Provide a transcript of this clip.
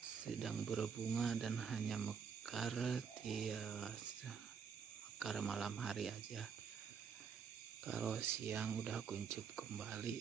sedang berbunga dan hanya mekar malam hari aja. Kalau siang udah kuncup kembali.